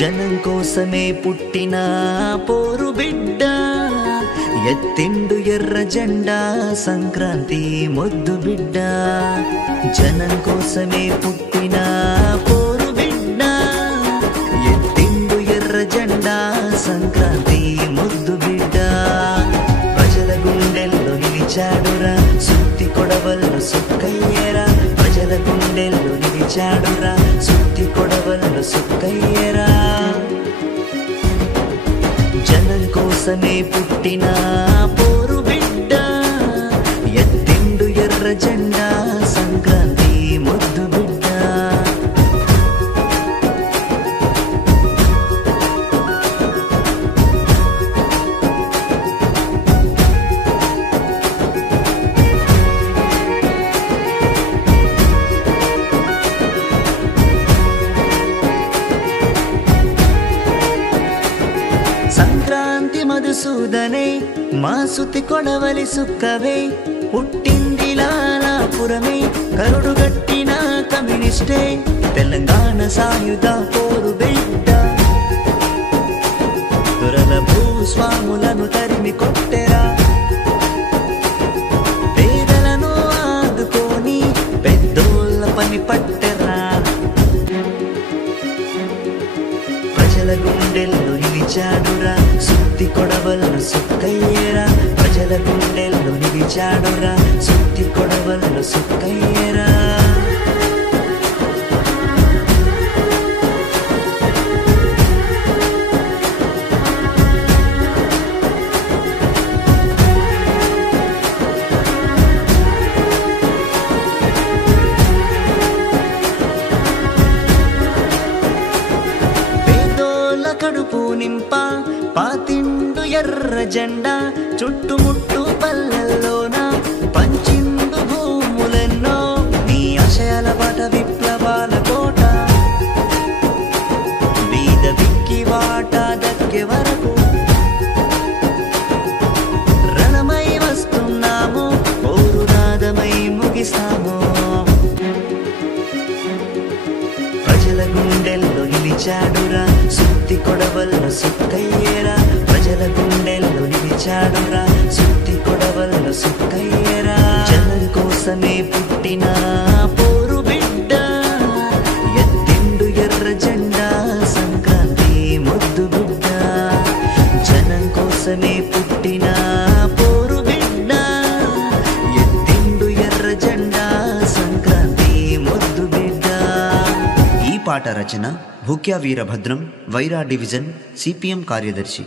జనం కోసమే పుట్టిన పోరు బిడ్డ, ఎత్తిండు ఎర్ర జెండా సంక్రాంతి ముద్దు బిడ్డ. జనం కోసమే పుట్టిన పోరు బిడ్డ, ఎత్తిండు ఎర్ర జెండా సంక్రాంతి ముద్దు బిడ్డ. ప్రజల గుండెల్లో నిలిచాడురా సుత్తి కొడవల్లో సుక్కయ్యరా, ప్రజల గుండెల్లో నిలిచాడురా సుత్తి కొడవల్లో సుక్కయ్యరా. జనం కోసమే పుట్టిన పోరు బిడ్డ, ఎత్తిండు ఎర్ర జెండా సంక్రాంతి ముద్దు బిడ్డ. సంక్రాంతి మధుసూదనే మా సుతి కొడవలి సుక్కవే, పుట్టింది లాలాపురమే కరుడు గట్టిన కమ్యూనిస్టే, తెలంగాణ సాయుధ పోరు బిడ్డ. దొరల భూస్వాములను తరిమి కొట్టెరా, పేదలను ఆదుకొని పెద్దోళ్ళ పని పట్టెరా. ప్రజల గుండెల్లో నిలిచాడురా సుత్తి కొడవల్లో సుక్కయ్యరా, ప్రజల గుండెల్లో నిలిచాడురా సుత్తి కొడవల్లో సుక్కయ్యరా. కడుపు నింప పాతిండు ఎర్ర జెండా, చుట్టుముట్టు పల్లెల్లోన పంచిండు భూములెన్నో, నీ ఆశయాల బాట విప్లవాల కోట. బీద బిక్కి వాట దక్కే వరకు రణమై వస్తున్నాము, పౌరునాదమై ముగిస్తాము. ప్రజల గుండెల్లో నిలిచాడురా సుత్తి కొడవల్లో సుక్కయ్యరా, ప్రజల గుండెల్లో నిలిచాడురా సుత్తి కొడవల్లో సుక్కయ్యరా. జనం కోసమే పుట్టిన పోరు బిడ్డ, ఎత్తిండు ఎర్ర జెండా సంక్రాంతి ముద్దు బిడ్డ. జనం కోసమే పుట్టిన పోరు బిడ్డ, ఎత్తిండు ఎర్ర జెండా సంక్రాంతి ముద్దు బిడ్డ. ఈ పాట రచన భూక్యా వీరభద్రం, వైరా డివిజన్, సిపిఎం కార్యదర్శి.